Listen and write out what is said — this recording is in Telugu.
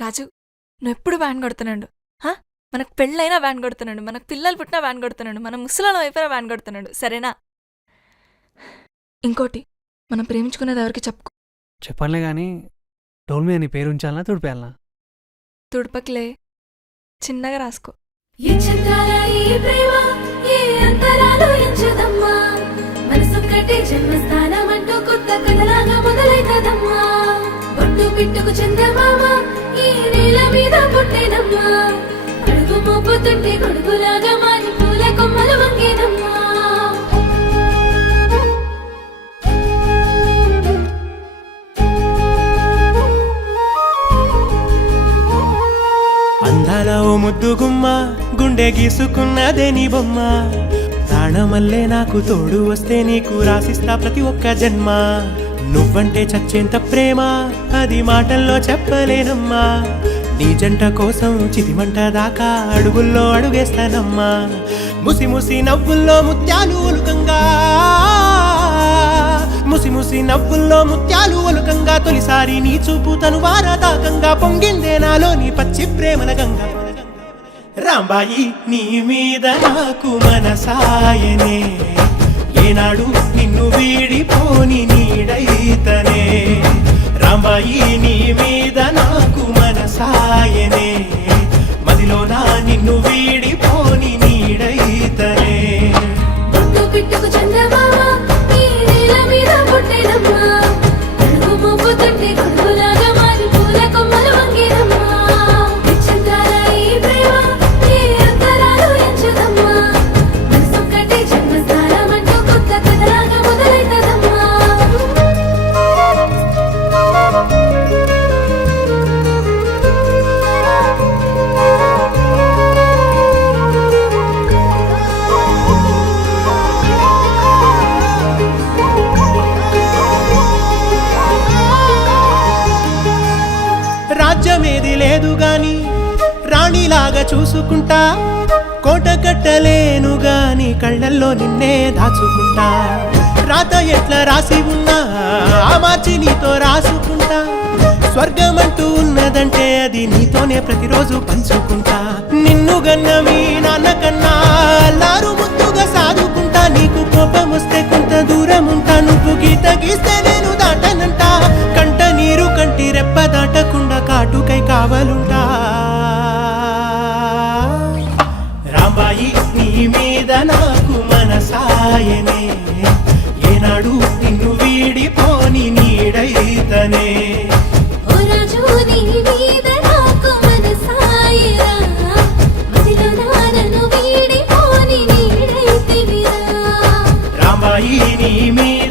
రాజు, నువ్వెప్పుడు వ్యాన్ కొడుతున్నాడు. మనకు పెళ్ళైనా వ్యాన్ కొడుతున్నాడు, మనకు పిల్లలు పుట్టినా వ్యాన్ కొడుతున్నాడు, మన ముసలాళ్ళం అయిపోయినా వ్యాన్ కొడుతున్నాడు. సరేనా? ఇంకోటి, మనం ప్రేమించుకునేది ఎవరికి చెప్పుకో. చెప్పనులే కానీ డోల్ మీద నీ పేరు ఉంచాలనా తుడిపేయాలనా? తుడపకిలే, చిన్నగా రాసుకో. పిట్టుకు చందమామ ఈ నేల మీద పుట్టేనమ్మా, అడుగు మోపుతుంటే గొడుగులాగా మారి పూల కొమ్మలు వంగేనమ్మా. అందాల ఓ ముద్దు గుమ్మ, గుండె గీసుకున్నదే నీ బొమ్మ. ప్రాణమల్లే నాకు తోడు వస్తే నీకు రాసిస్తా ప్రతి ఒక్క జన్మ. నువ్వంటే చచ్చేంత ప్రేమ అది మాటల్లో చెప్పలేనమ్మా. నీ జంట కోసం చితిమంట దాకా అడుగుల్లో అడుగేస్తానమ్మా. ముసి ముసి నవ్వుల్లో ముత్యాలు ఒలుకంగా, ముసి ముసి నవ్వుల్లో ముత్యాలు ఒలుకంగా, తొలిసారి నీ చూపు తను వారదాకంగా పొంగిందే నాలో నీ పచ్చి ప్రేమల గంగా. రాంబాయి నీ మీద నాకు మనసాయనే, ఏనాడు నిన్ను వీడిపోని నీడైతనే. రాంబాయి నీ మీద నాకు మనసాయనే, మదిలోనా నిన్ను వీడిపోని నీడైతనే. పిట్టుకు చందమామ ఈ నేల మీద పుట్టేనమ్మా, అడుగు మోపుతుంటే గొడుగులాగా మారి పూల కొమ్మలు వంగేనమ్మా. రాజ్యమేది లేదు గాని రాణిలాగా చూసుకుంటా, కోట కట్టలేను గాని కళ్ళల్లో నిన్నే దాచుకుంటా. రాత ఎట్లా రాసి ఉన్నా ఆ మార్చి నీతో రాసుకుంటా. స్వర్గమంటూ ఉన్నదంటే అది నీతోనే ప్రతిరోజు పంచుకుంటా. నిన్ను గన్న మీ నాన్న కన్నా అల్లారు ముద్దుగా సాదుకుంటా. నీకు కోపం వస్తే కొంత దూరం ఉంటా, నువ్వు గీత గీస్తే నేను దాటనంటా. కంట నీరు కంటి రెప్ప దాటకుండా కాటుకై కావలుంటా. రాంబాయి నీ మీద నాకు మనసాయనే, ఏనాడు నిన్ను వీడిపోని నీడైతనే. రాంబాయి నీ మీద